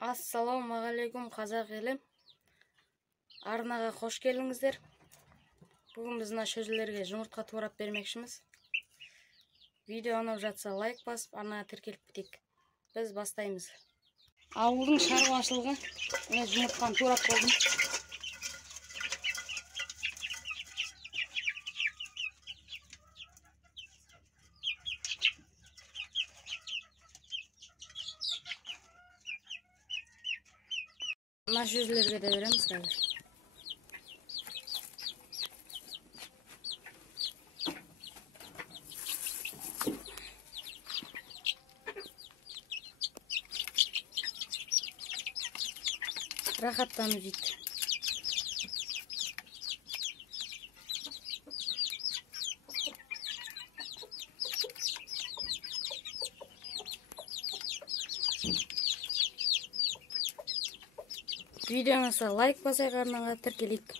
Ассалаумағалейкум қазақ елі. Арнаға қош келдіңіздер. Бүгін біз мына шөжелерге жұмыртқа турап бермекшіміз. Видео ұнап жатса лайк басып, арнаға тіркеліп кетейік. Біз бастаймыз. Ауылдың шаруашылығы. Мына жұмыртқаны турап болдым. Мына шөжелерге де береміз қазір. Рахаттанып жейді. Видеоңызға лайк басайық, арнаға тіркелейік.